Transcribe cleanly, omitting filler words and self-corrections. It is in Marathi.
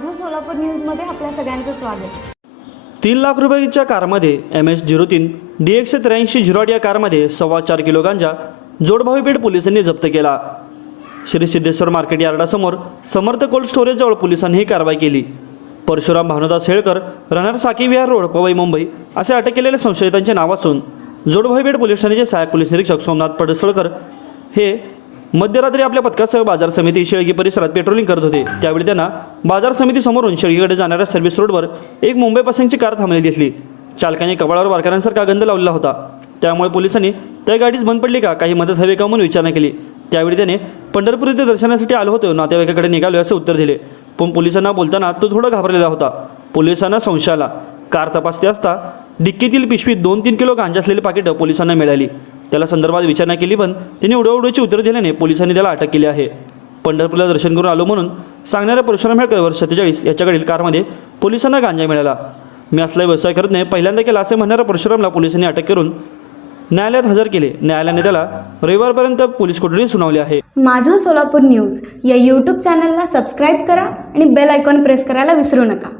माझं सोलापूर न्यूजमध्ये आपल्या सगळ्यांचं स्वागत। 3 लाख रुपयांच्या कारमध्ये MS03 DX8308 या कारमध्ये 4.25 किलो गांजा जोडभावीपेठ पोलिसांनी जप्त केला। श्री सिद्धेश्वर मार्केट यार्डासमोर समर्थ कोल्ड स्टोरेजजवळ पोलिसांनी ही कारवाई केली। परशुराम भानुदास हेळकर, राहणार साकी विहार रोड, पवई, मुंबई असे अटक केलेल्या संशयितांचे नाव असून जोडभावीपेठ पोलीस ठाण्याचे सहाय्यक पोलीस निरीक्षक सोमनाथ पडसळकर हे मध्यरात्री आपल्या पथकासह बाजार समिती शेळगी परिसरात पेट्रोलिंग करत होते। त्यावेळी त्यांना बाजार समिती समोरून शेळगीकडे जाणाऱ्या सर्व्हिस रोडवर एक मुंबई पासिंगची कार थांबलेली दिसली। चालकाने कपाळावर वारकऱ्यांसारखा गंध लावलेला होता, त्यामुळे पोलिसांनी त्या गाडीच बंद पडली का, काही मदत हवी का म्हणून विचारणा केली। त्यावेळी त्याने पंढरपूर येथे दर्शनासाठी आलो होतो, नातेवाईकाकडे निघालो असे उत्तर दिले। पण पोलिसांना बोलताना तो थोडा घाबरलेला होता। पोलिसांना संशय आला। कार तपासते असता डिक्कीतील पिशवीत 2-3 किलो गांजा असलेली पाकिटं पोलिसांना मिळाली। त्याला संदर्भात विचारणा केली, पण त्याने उडवडीची उत्तर दिल्याने पोलिसांनी त्याला अटक केली आहे। पंढरपूरला दर्शन करून आलो म्हणून सांगणाऱ्या परशुराम हेळकर वर्ष 47 याच्याकडील कारमध्ये पोलिसांना गांजा मिळाला। मी असला व्यवसाय करत नाही, पहिल्यांदा केला असे म्हणणाऱ्या परशुरामला पोलिसांनी अटक करून न्यायालयात हजर केले। न्यायालयाने त्याला रविवारपर्यंत पोलीस कोठडी सुनावली आहे। माझं सोलापूर न्यूज या यूट्यूब चॅनलला सबस्क्राईब करा आणि बेल आयकॉन प्रेस करायला विसरू नका।